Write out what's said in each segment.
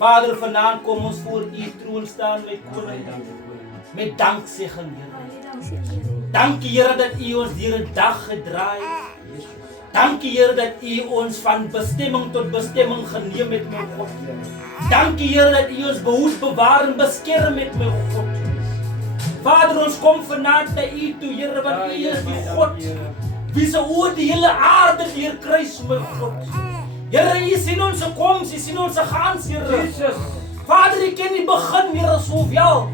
Vader, vanaand kom ons voor U troon staan met koning, met dankzegging, Here. Dankie, Here, dat U ons deur 'n dag gedraai het. Dankie, Here, dat U ons van bestemming tot bestemming geneem het, my God. Dankie, Here, dat U ons behoed, bewaar en beskerm het, my God. Vader, ons kom vanaand na U toe, Here, want U is die God wie se oor die hele aarde deurkruis, my God. Here, U sien ons koms, U sien ons gaans, Here. Vader, U ken die begin, Here, sowel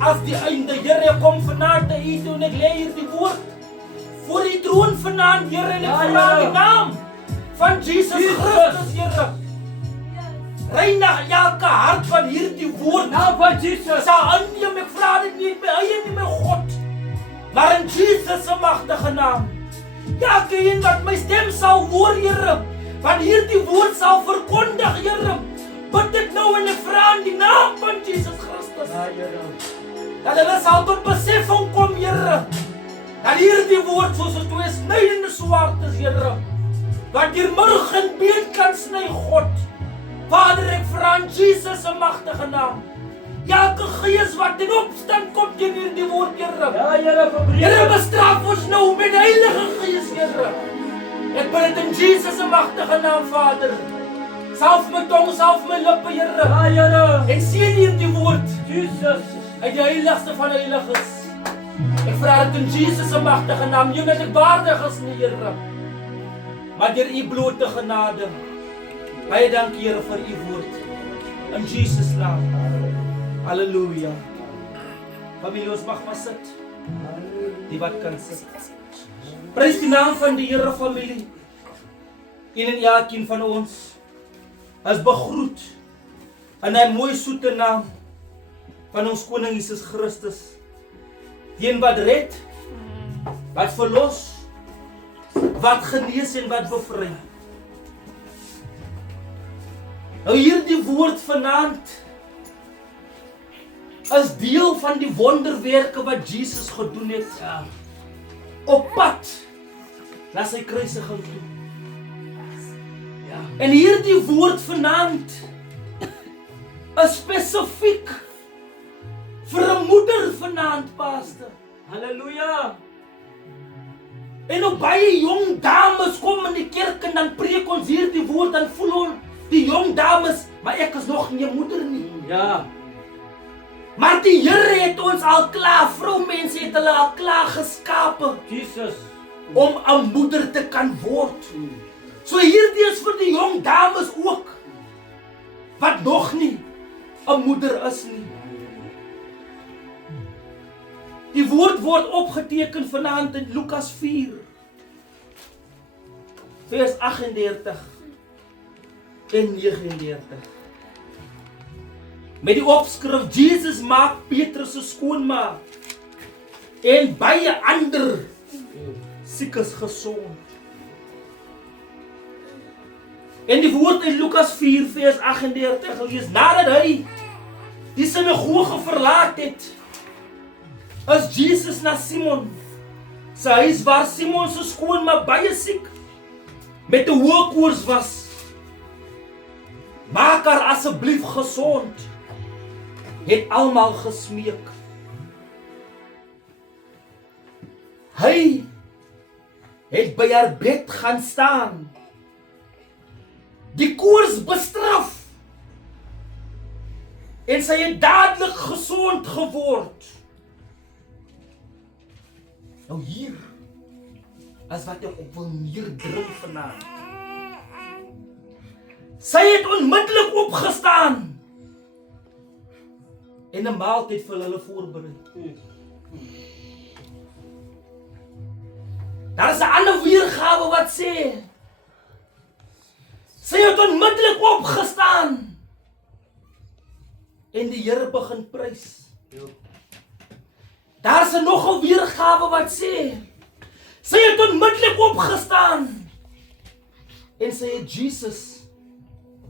as die einde. Here, ek kom vanaand na U toe en ek lê hier die woord voor die troon vanaand, Here, en ek vra in die naam van Jesus Christus, Here. Reinig elke hart van hierdie woord naam van Jesus sal aanneem. Ek vra dit nie in my eie nie, my God, maar in Jesus se magtige naam. Elke een wat my stem sal hoor, Here, want hierdie woord sal verkondig, Here. Bid dit nou en ek vra in die naam van Jesus Christus. Dat hulle sal tot beseffing kom, Here. Dat hierdie woord soos 'n twee snydende swaard is, Here. Wat deur murg en been kan sny, God. Vader, ek vra in Jesus se magtige naam. Elke gees wat in opstand kom teen hierdie woord, Here. Here, bestraf ons nou met die Heilige Gees, Here. Ek bid dit in Jesus se magtige naam, Vader. Salf my tong, salf my lippe, Here. En seën hierdie woord, Jesus, uit die heiligste van heiliges. Ek vra dit in Jesus se magtige naam, nie dat ek waardig is nie, Here, maar deur U blote genade. Baie dankie, Here, vir U woord. In Jesus naam. Halleluja. Familie, ons mag maar sit. Die wat kan sit. Prys die naam van die Here, familie. Een en elkeen van ons is begroet in die mooi soete naam van ons koning Jesus Christus. Die een wat red, wat verlos, wat genees en wat bevry. Nou hierdie woord vanaand is deel van die wonderwerke wat Jesus gedoen het. Op pad na sy kruisiging toe. En hierdie woord vanaand is spesifiek vir 'n moeder vanaand, pastor. Halleluja. En op baie jong dames kom in die kerk en dan preek ons hierdie woord, dan voel ons die jong dames, maar ek is nog nie 'n moeder nie. Ja. Maar die Here het ons al klaar, vroumense het hulle al klaar geskape, Jesus, om 'n moeder te kan word. So hierdie is vir die jong dames ook, wat nog nie 'n moeder is nie. Die woord word opgeteken vanaand in Lukas 4, vers 38 en 39. Met die opskrif, Jesus maak Petrus se skoonma en baie ander siekes gesond. En die woord in Lukas 4 vers 38 lees, nadat hy die sinagoge verlaat het, is Jesus na Simon sy huis, waar Simon se skoonma baie siek met 'n hoë koors was. Maak haar asseblief gesond, het almal gesmeek. Hy het by haar bed gaan staan, die koors bestraf, en sy het dadelik gesond geword. Nou hier is wat ek op wil neerdruk vanaand. Sy het onmiddellik opgestaan en 'n maaltyd vir hulle voorberei. Daar is 'n ander weergawe wat sê, sy het onmiddellik opgestaan en die Here begin prys. Daar is nog 'n weergawe wat sê, sy het onmiddellik opgestaan en sy het Jesus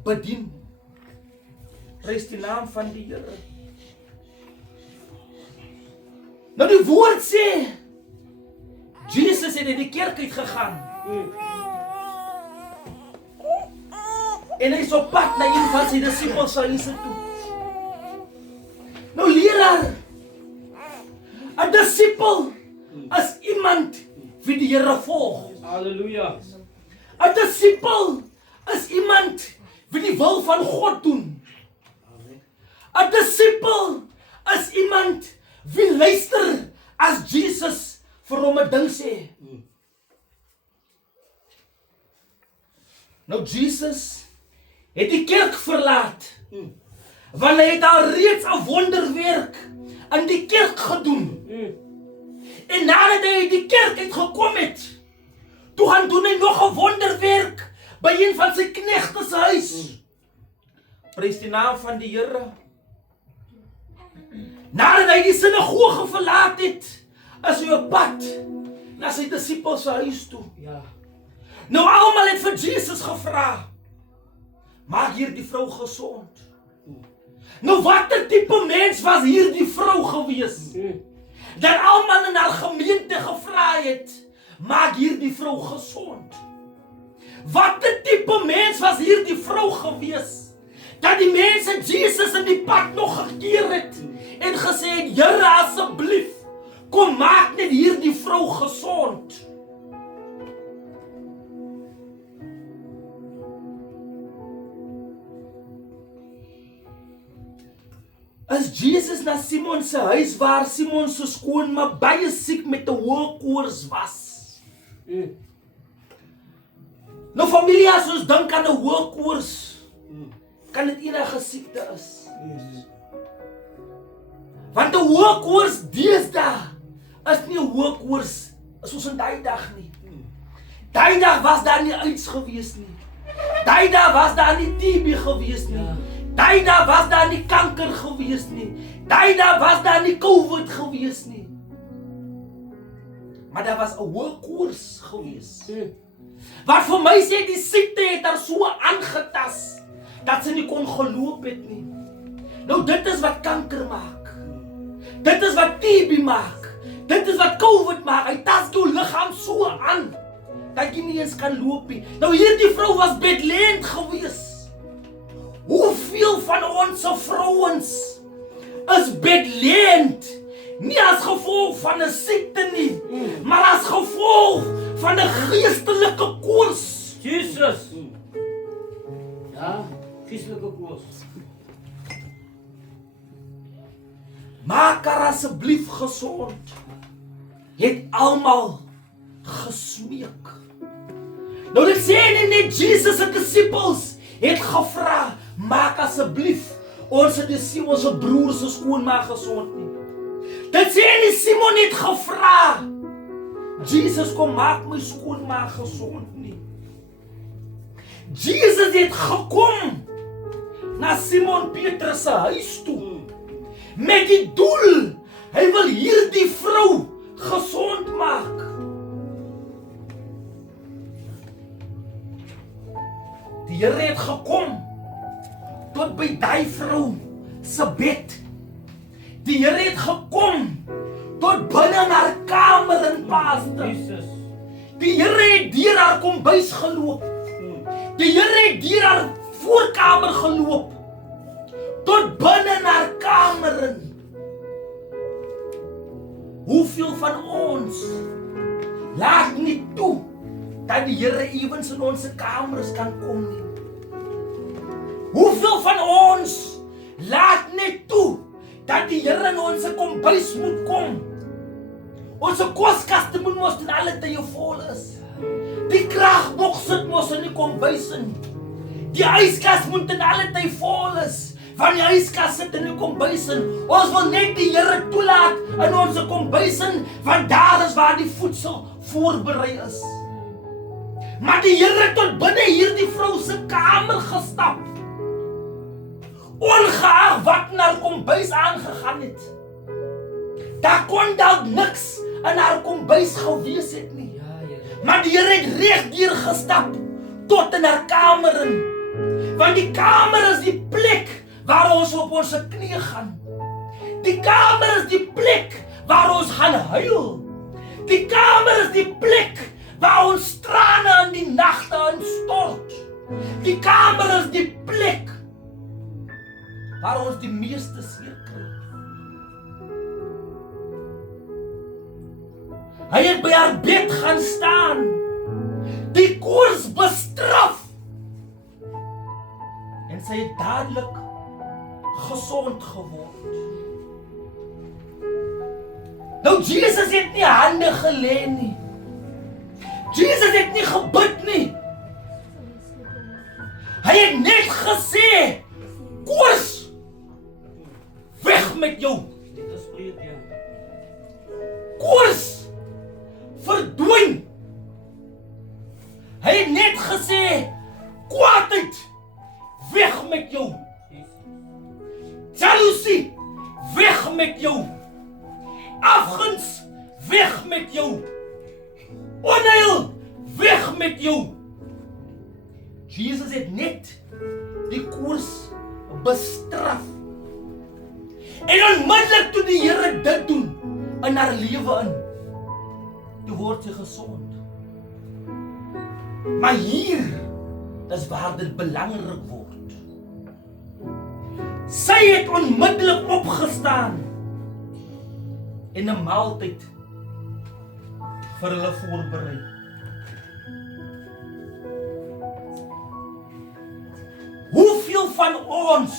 bedien. Prys die naam van die Here. Nou die woord sê, Jesus het in die kerk uitgegaan. En hy is op pad na een van sy disippels se huise toe. Nou leraar, 'n disipel is iemand wie die Here volg. Halleluja. 'n disipel is iemand wie die wil van God doen. 'n disipel is iemand wie luister as Jesus vir hom 'n ding sê. Nou Jesus het die kerk verlaat, want hy het al reeds 'n wonderwerk in die kerk gedoen. En nadat hy die kerk uitgekom het, toe gaan doen hy nog 'n wonderwerk by een van sy knegte se huis. Prys die naam van die Here. Nadat hy die sinagoge verlaat het, is hy op pad na sy disippels se huis toe. Ja. Nou almal het vir Jesus gevra, maak hierdie vrou gesond. Nou watter tipe mens was hierdie vrou gewees? Dat almal in haar gemeente gevra het, maak hierdie vrou gesond. Watter tipe mens was hierdie vrou gewees? Dat die mense Jesus in die pad nog gekeer het en gesê het, Here asseblief, kom maak net hierdie vrou gesond. As Jesus na Simon se huis waar Simon se skoonma baie siek met 'n hoë koors was. Nou familie, as ons dink aan 'n hoë koors, kan dit enige siekte is. Want 'n hoë koors deesdae is nie 'n hoë koors soos in daai dag nie. Daai dag was daar nie AIDS gewees nie. Daai dag was daar nie TB gewees nie. Daai dag was daar nie kanker gewees nie. Daai dag was daar nie COVID gewees nie. Maar daar was 'n hoë koors gewees. Wat vir my sê die siekte het haar so aangetas dat sy nie kon geloop het nie. Nou dit is wat kanker maak. Dit is wat TB maak. Dit is wat COVID maak. Hy tas jou liggaam so aan dat jy nie eens kan loop nie. Nou hierdie vrou was bedlend gewees. Hoeveel van ons vrouens is bedlend? Nie as gevolg van 'n siekte nie, maar as gevolg van 'n geestelike koors. Jesus. Ja, geestelike koors. Maak haar asseblief gesond. Het almal gesmeek. Nou dit sê nie net Jesus se disippels het gevra, maak asseblief ons broer se skoonma gesond nie. Dit sê nie Simon het gevra, Jesus kom maak my skoonma gesond nie. Jesus het gekom na Simon Petrus se huis toe met die doel, hy wil hierdie vrou gesond maak. Die Here het gekom tot by daai vrou se bed. Die Here het gekom tot binne in haar kamer in Pastor. Jesus. Die Here het deur haar kombuis geloop. Die Here het deur haar voorkamer geloop. Tot binne in haar kamer in. Hoeveel van ons laat nie toe dat die Here ewens in ons kamers kan kom nie? Hoeveel van ons laat net toe dat die Here in ons kombuis moet kom? Ons koskaste moet mos ten alle tye vol is. Die kragboks sit mos in die kombuis in. Die yskas moet ten alle tye vol is. Van die yskas sit in die kombuis in. Ons wil net die Here toelaat in ons kombuis in, want daar is waar die voedsel voorberei is. Maar die Here het tot binne hierdie vrou se kamer gestap. Ongeag wat in haar kombuis aangegaan het. Daar kon dalk niks in haar kombuis gewees het nie. Maar die Here het reg deur gestap tot in haar kamer in. Want die kamer is die plek waar ons op ons knieë gaan. Die kamer is die plek waar ons gaan huil. Die kamer is die plek waar ons trane in die nagte instort. Die kamer is die plek waar ons die meeste seer kry. Hy het by haar bed gaan staan, die koors bestraf, en sy het dadelik gesond geword. Nou Jesus het nie hande gelê nie. Jesus het nie gebid nie. Hy het net gesê, koors, weg met jou. Dit is breed, ja. Koors, verdwyn. Hy het net gesê, kwaadheid, weg met jou. Jaloesie, weg met jou. Afguns, weg met jou. Onheil, weg met jou. Jesus het net die koors bestraf. En onmiddellik toe die Here dit doen in haar lewe in, toe word sy gesond. Maar hier is waar dit belangrik word. Sy het onmiddellik opgestaan en 'n maaltyd vir hulle voorberei. Hoeveel van ons,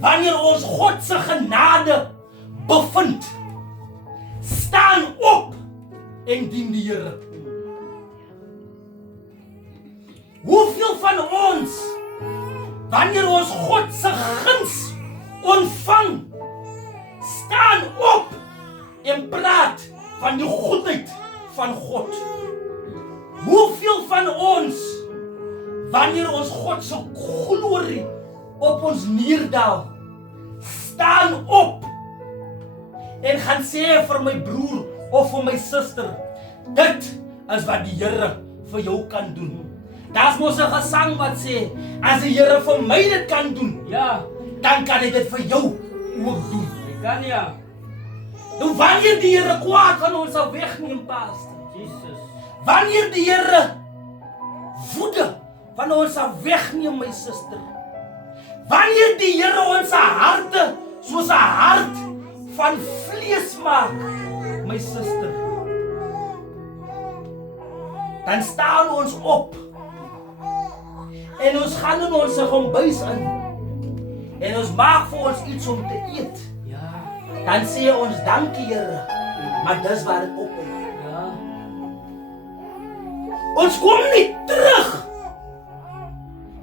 wanneer ons God se genade bevind, staan op en dien die Here? Hoeveel van ons, wanneer ons God se guns ontvang, staan op en praat van die goedheid van God? Hoeveel van ons, wanneer ons God se glorie op ons neerdaal, staan op en gaan sê vir my broer of vir my suster, dit is wat die Here vir jou kan doen. Daar's mos 'n gesang wat sê, as die Here vir my dit kan doen, Ja, dan kan hy dit vir jou ook doen. ik kan ja. Nou wanneer die Here kwaad van ons sal wegneem, pastor, Jesus. wanneer die Here woede van ons sal wegneem, my suster, wanneer die Here ons harte soos 'n hart van vlees maak, my suster, dan staan ons op en ons gaan in ons kombuis in en ons maak vir ons iets om te eet. Ja, Dan sê ons dankie Here, maar dis waar dit opkom. ja. Ons kom nie terug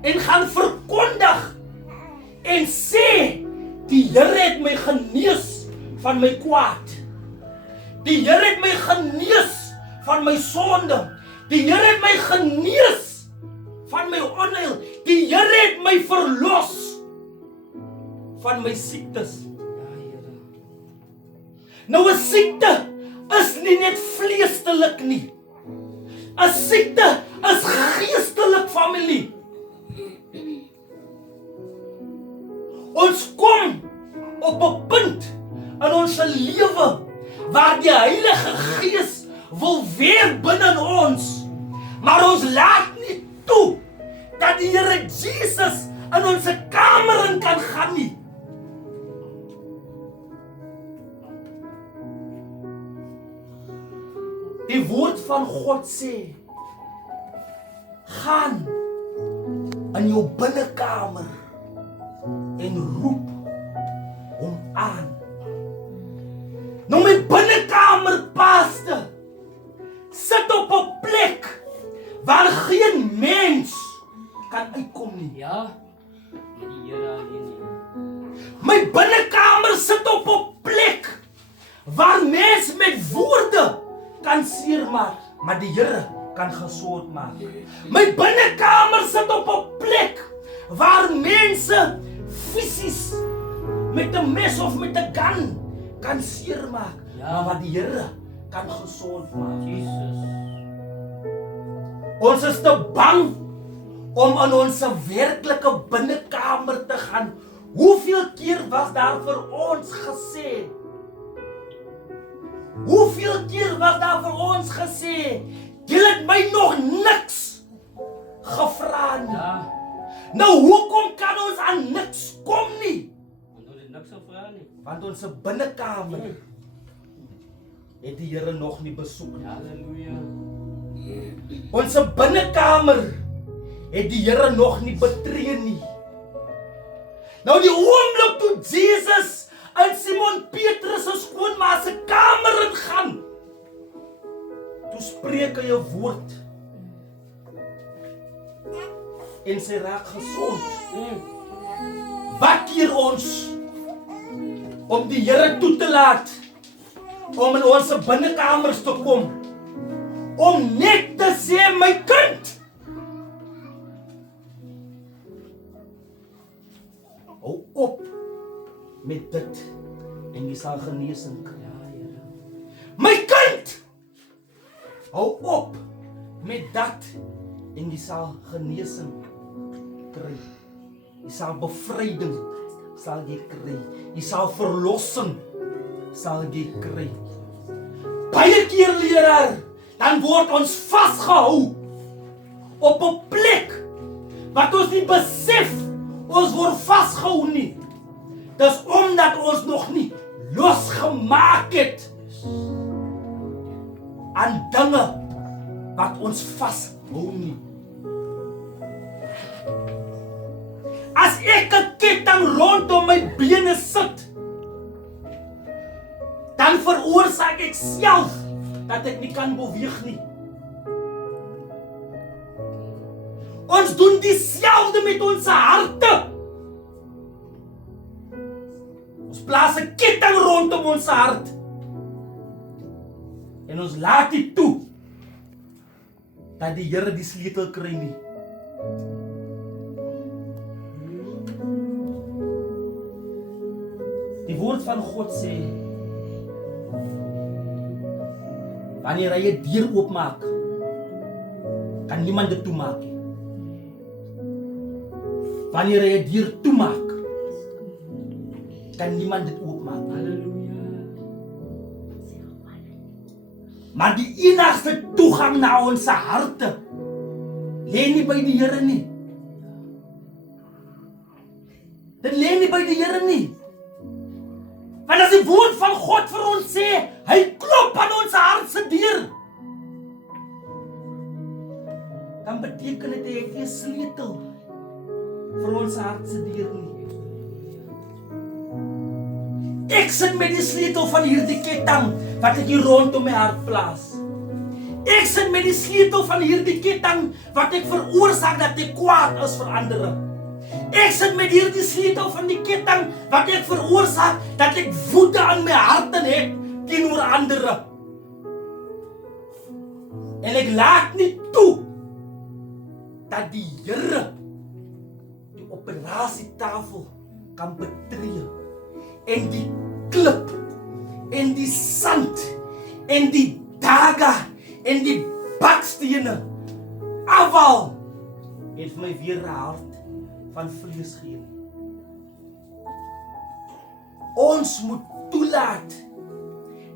en gaan verkondig en sê, die Here het my genees van my kwaad. Die Here het my genees van my sonde. Die Here het my genees van my onheil. Die Here het my verlos van my siektes. Nou 'n siekte is nie net vleestelik nie. 'n Siekte is geestelik, familie. Ons kom op 'n punt in ons lewe waar die Heilige Gees wil werk binne ons, maar ons laat nie toe dat die Here Jesus in ons kamer in kan gaan nie. Die woord van God sê, gaan in jou binnekamer en roep hom aan. Nou my binnekamer, pastor, sit op 'n plek waar geen mens kan uitkom nie. Ja, die Here alleen nie. My binnekamer sit op 'n plek waar mens met woorde kan seermaak, maar die Here kan gesond maak. My binnekamer sit op 'n plek waar mense fisies met 'n mes of met 'n gun kan seermaak, Ja. maar wat die Here kan gesond maak. Jesus. Ons is te bang om in ons werklike binnekamer te gaan. Hoeveel keer was daar vir ons gesê? Hoeveel keer was daar vir ons gesê? Julle het my nog niks gevra nie. Ja. Nou hoekom kan ons aan niks kom nie? Want ons het niks gevra nie. Want ons binnekamer het die Here nog nie besoek nie. Halleluja. Ons binnekamer het die Here nog nie betree nie. Nou die oomblik toe Jesus in Simon Petrus se skoonma se kamer ingaan, toe spreek hy 'n woord en sy raak gesond. Wat keer ons om die Here toe te laat om in ons binnekamers te kom, om net te sê, my kind, hou op met dit en jy sal genesing kry. My kind, hou op met dat en jy sal genesing kry. Jy sal bevryding sal jy kry. Jy sal verlossing sal jy kry. Baie keer, leraar, dan word ons vasgehou op 'n plek wat ons nie besef ons word vasgehou nie. Dis omdat ons nog nie losgemaak het aan dinge wat ons vashou nie. As ek 'n ketting rondom my bene sit, dan veroorsaak ek self dat ek nie kan beweeg nie. Ons doen dieselfde met ons harte. Ons plaas 'n ketting rondom ons hart. En ons laat dit toe dat die Here die sleutel kry nie. Die woord van God sê, wanneer hy 'n deur oopmaak, kan niemand dit toemaak nie. Wanneer hy 'n deur toemaak, kan niemand dit oopmaak nie. Halleluja. Maar die enigste toegang na ons harte lê nie by die Here nie. Dit lê nie by die Here nie. Want as die woord van God vir ons sê, hy klop aan ons hart se deur, dan beteken dit hy het nie 'n sleutel vir ons hart se deur nie. Ek sit met die sleutel van hierdie ketting wat ek hier rondom my hart plaas. Ek sit met die sleutel van hierdie ketting wat ek veroorsaak dat ek kwaad is vir ander. Ek sit met hierdie sleutel van die ketting wat ek veroorsaak dat ek woede aan my hart het teenoor ander. En ek laat nie toe dat die Here die operasietafel kan betree en die klip en die sand en die daga en die bakstene afval en vir my weer 'n hart van vlees gee. Ons moet toelaat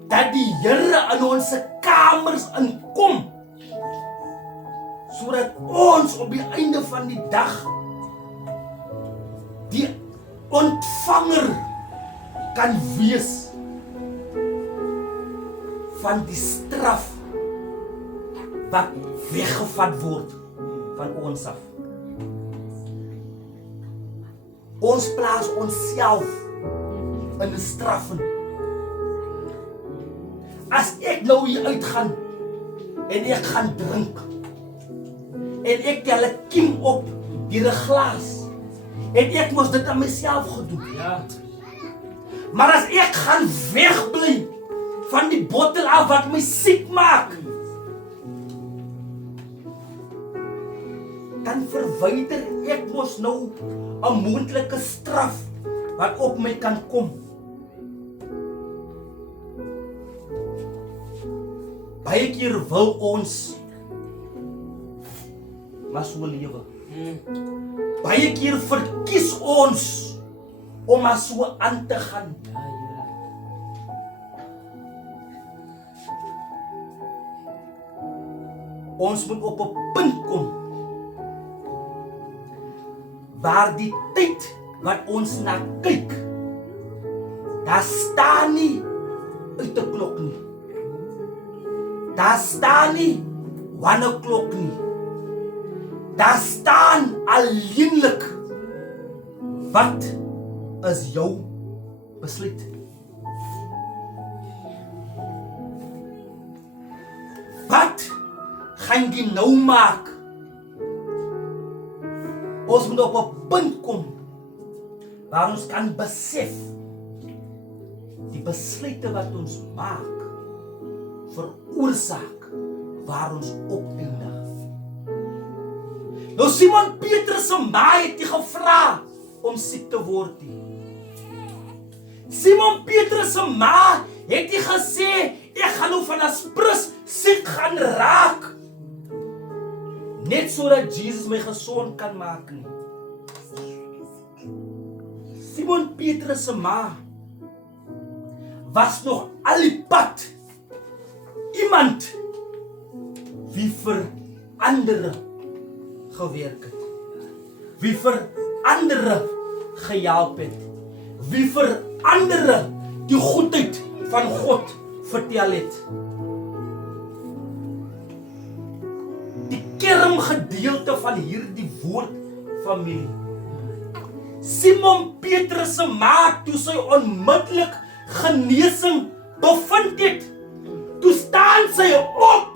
dat die Here in ons kamers inkom, sodat ons op die einde van die dag die ontvanger kan wees van die straf wat weggevat word van ons af. Ons plaas onsself in 'n straf in. As ek nou hier uitgaan en ek gaan drink en ek tel 'n kiem op deur 'n glas en ek moes dit aan myself gedoen. Ja. Maar as ek gaan wegbly van die bottel af wat my siek maak, dan verwyder ek mos nou 'n moontlike straf wat op my kan kom. Baie keer wil ons maar so lewe. Baie keer verkies ons om maar so aan te gaan. Ja, Here. Ons moet op 'n punt kom waar die tyd wat ons na kyk, daar staan nie uit 'n klok nie. Daar staan nie 1 o'clock nie. Daar staan alleenlik wat is jou besluit. Wat gaan jy nou maak? Ons moet op 'n punt kom waar ons kan besef die besluite wat ons maak veroorsaak waar ons opeindig. Nou Simon Petrus se ma het nie gevra om siek te word nie. Simon Petrus se ma het nie gesê ek gaan nou van 'n sprus siek gaan raak net sodat Jesus my gesond kan maak nie. Simon Petrus se ma was nog al die pad iemand wie vir ander gewerk het, wie vir ander gehelp het, wie vir ander die goedheid van God vertel het. Die kerngedeelte van hierdie woord familie. Simon Petrus se ma toe sy onmiddellik genesing bevind het, toe staan sy op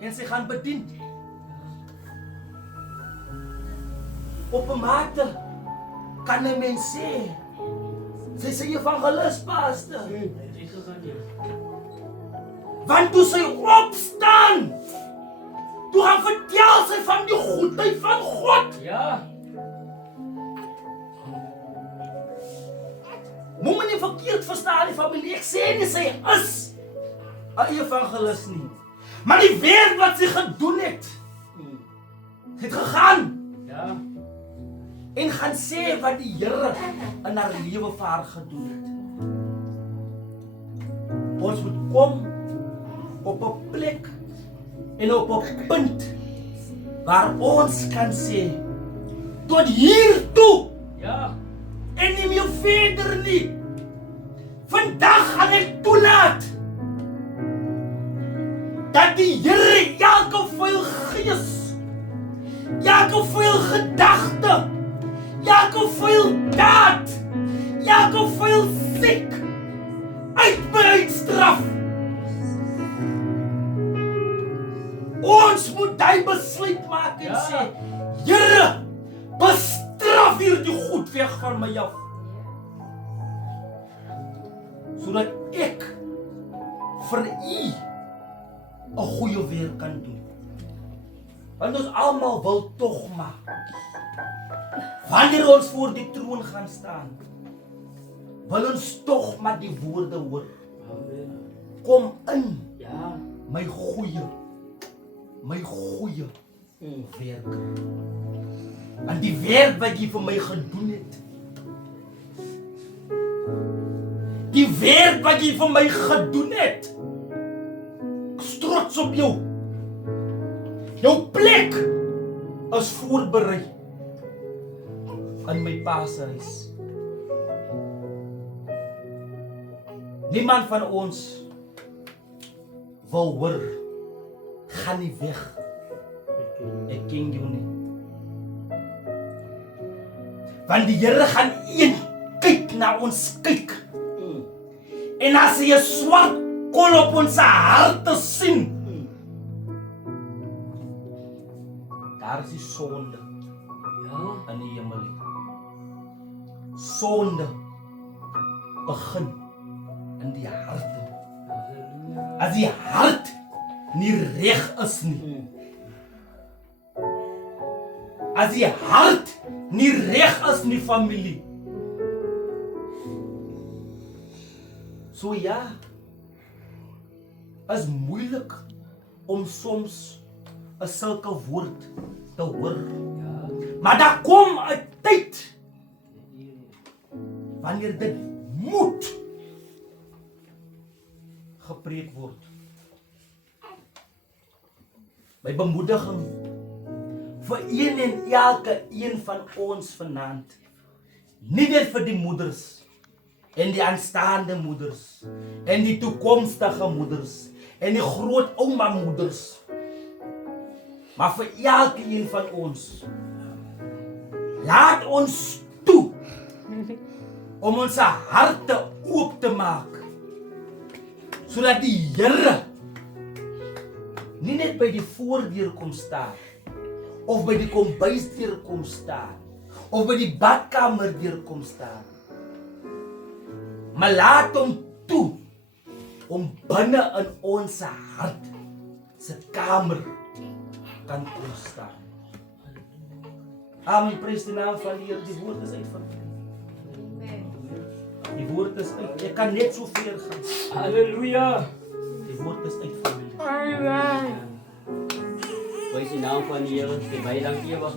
en sy gaan bedien. Op 'n mate kan 'n mens sê sy is 'n evangelis pastor. Want toe sy opstaan, toe gaan vertel sy van die goedheid van God. Ja. Moet my nie verkeerd verstaan die familie, ek sê nie sy is 'n evangelis nie. Maar die werk wat sy gedoen het gegaan Ja. en gaan sê wat die Here in haar lewe vir haar gedoen het. Ons moet kom op 'n plek en op 'n punt waar ons kan sê tot hier toe Ja. en nie meer verder nie. Vandag gaan ek toelaat dat die Here elke vuil gees, elke vuil gedagte, elke vuil daad, elke vuil siek uitstraf. Ons moet daai besluit maak en Ja. sê, Here, bestraf hierdie goed weg van my af. Sodat ek vir u 'n goeie werk kan doen. Want ons almal wil tog maar wanneer ons voor die troon gaan staan, wil ons tog maar die woorde hoor. Amen. Kom in Ja. my goeie werk. En die werk wat jy vir my gedoen het. Die werk wat jy vir my gedoen het. Ek is trots op jou. Jou plek is voorberei in my pa se huis. Niemand van ons wil hoor, gaan nie weg. Ek ken jou nie. Want die Here gaan een kyk na ons kyk. En as hy 'n swart kol op ons harte sien, daar is die sonde Ja. in die hemel. Sonde begin in die hart. Halleluja. As die hart nie reg is nie. As die hart nie reg is nie, familie. So ja, is moeilik om soms 'n sulke woord te hoor. Ja. Maar daar kom 'n tyd wanneer dit moet gepreek word. My bemoediging vir een en elke een van ons vanaand. Nie net vir die moeders en die aanstaande moeders en die toekomstige moeders en die groot ouma moeders, maar vir elke een van ons. Laat ons toe om ons harte oop te maak, sodat die Here nie net by die voordeur kom staan, of by die kombuisdeur kom staan, of by die badkamerdeur kom staan, maar laat hom toe om binne in ons hart se kamer kan kom staan. Amen, prys die naam van die Here. Die woord is uit van U. Die woord is uit. Ek kan net so ver gaan. Halleluja. Die woord is uit van U. Prys die naam van die Here. Baie dankie.